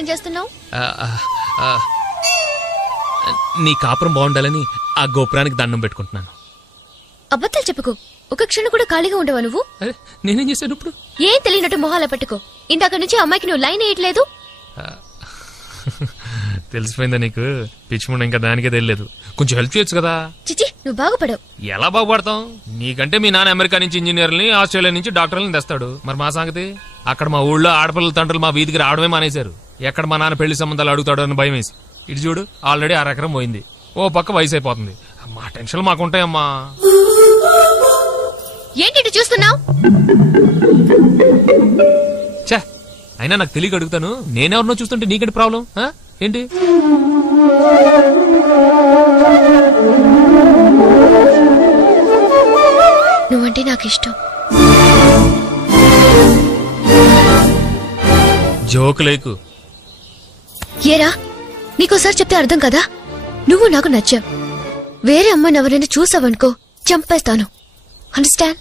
ఇక్కడేం చేస్తున్నావు? నీ కాపురం బాగుండాలని ఆ గోపురానికి దండం పెట్టుకుంటున్నాను. అబద్ధాలు చెప్పుకో. ఒక క్షణం కూడా ఖాళీగా ఉండవా నువ్వు? నేనేం చేశాను ఇప్పుడు? ఏం తెలియనట్టు మొహాల పెట్టుకో. ఇందాక నుంచి అమ్మాయికి నువ్వు లైన్ వేయట్లేదు. తెలిసిపోయిందా నీకు? పిచ్చిముండ ఇంకా దానికే తెలియలేదు. కొంచెం హెల్ప్ చేయొచ్చు కదా. చిచి, నువ్వు బాగుపడవు. ఎలా బాగుపడతాం? నీకంటే మీ నాన్న అమెరికా నుంచి ఇంజనీర్లని, ఆస్ట్రేలియా నుంచి డాక్టర్లని తెస్తాడు. మరి మా సంగతి? అక్కడ మా ఊళ్ళో ఆడపిల్లల తండ్రులు మా వీధికి రావడమే మానేశారు. ఎక్కడ మా నాన్న పెళ్లి సంబంధాలు అడుగుతాడు అని భయం వేసి. ఇటు చూడు, ఆల్రెడీ 6 ఎకరం పోయింది. ఓ పక్క వయసు అయిపోతుంది. మా టెన్షన్ మాకుంటాయమ్మా. ఏంటి చూస్తున్నావు? చే, అయినా నాకు తెలియక అడుగుతాను. నేనెవరినో చూస్తుంటే నీకంటే ప్రాబ్లం ఏంటి? నువ్వంటే నాకు ఇష్టం. జోకు లేకు. ఏరా, నీకోసారి చెప్తే అర్థం కదా? నువ్వు నాకు నచ్చావు. వేరే అమ్మాయిని ఎవరైనా చూసావనుకో, చంపేస్తాను. అండర్స్టాండ్?